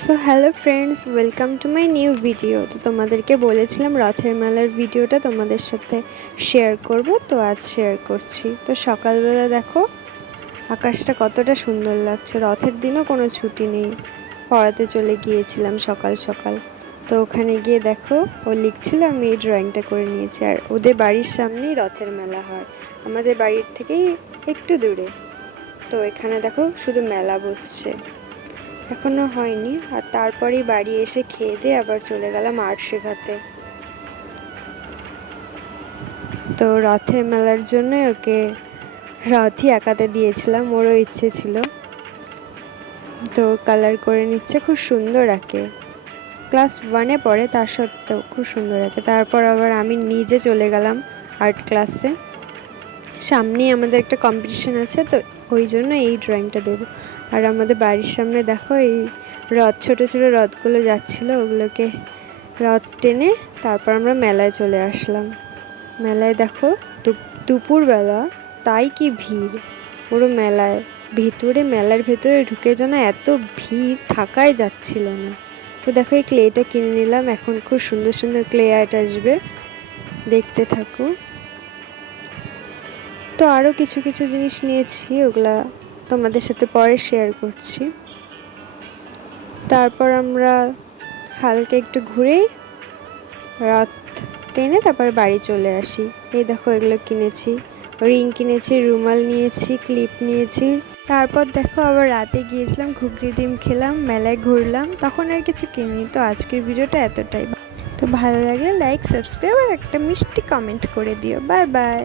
So hello friends welcome to my new video তো তোমাদেরকে বলেছিলাম রথের মেলার ভিডিওটা তোমাদের সাথে শেয়ার করব, তো আজ শেয়ার করছি। তো সকালবেলা দেখো, আকাশটা কতটা সুন্দর লাগছে। রথের দিনও কোনো ছুটি নেই। পড়াতে চলে গিয়েছিলাম সকাল সকাল। তো ওখানে গিয়ে দেখো, ও লিখছিল, আমি এই ড্রয়িংটা করে নিয়েছি। আর ওদের বাড়ির সামনেই রথের মেলা হয়। আমাদের বাড়ির থেকেই একটু দূরে। তো এখানে দেখো, শুধু মেলা বসছে। এখনও হয়নি আর তারপরেই বাড়ি এসে খেয়ে দিয়ে আবার চলে গেলাম আর্ট শেখাতে। তো রথের মেলার জন্য ওকে রথই আঁকাতে দিয়েছিলাম, ওরও ইচ্ছে ছিল। তো কালার করে নিচ্ছে, খুব সুন্দর আঁকে। ক্লাস ওয়ানে পড়ে তার সত্ত্বেও খুব সুন্দর আঁকে। তারপর আবার আমি নিজে চলে গেলাম আর্ট ক্লাসে সামনেই আমাদের একটা কম্পিটিশান আছে, তো ওই জন্য এই ড্রয়িংটা দেবো। আর আমাদের বাড়ির সামনে দেখো, এই রথ, ছোট ছোট রথগুলো যাচ্ছিল, ওগুলোকে রথ টেনে তারপর আমরা মেলায় চলে আসলাম। মেলায় দেখো দুপুরবেলা, তাই কি ভিড়? পুরো মেলায়, ভেতরে, মেলার ভেতরে ঢুকে যেন এত ভিড় থাকাই যাচ্ছিল না। তো দেখো, এই ক্লেটা কিনে নিলাম, এখন খুব সুন্দর সুন্দর ক্লে আর্ট আসবে। দেখতে থাকো। তো আরও কিছু কিছু জিনিস নিয়েছি, ওগুলা তোমাদের সাথে পরে শেয়ার করছি। তারপর আমরা হালকা একটু ঘুরে রাত টেনে তারপর বাড়ি চলে আসি। এই দেখো এগুলো কিনেছি, রিং কিনেছি, রুমাল নিয়েছি, ক্লিপ নিয়েছি। তারপর দেখো আবার রাতে গিয়েছিলাম ঘুগরি ডিম খেলাম, মেলায় ঘুরলাম, তখন আর কিছু কিনিনি। তো আজকের ভিডিওটা এতটাই। তো ভালো লাগলে লাইক সাবস্ক্রাইব আর একটা মিষ্টি কমেন্ট করে দিও। Bye bye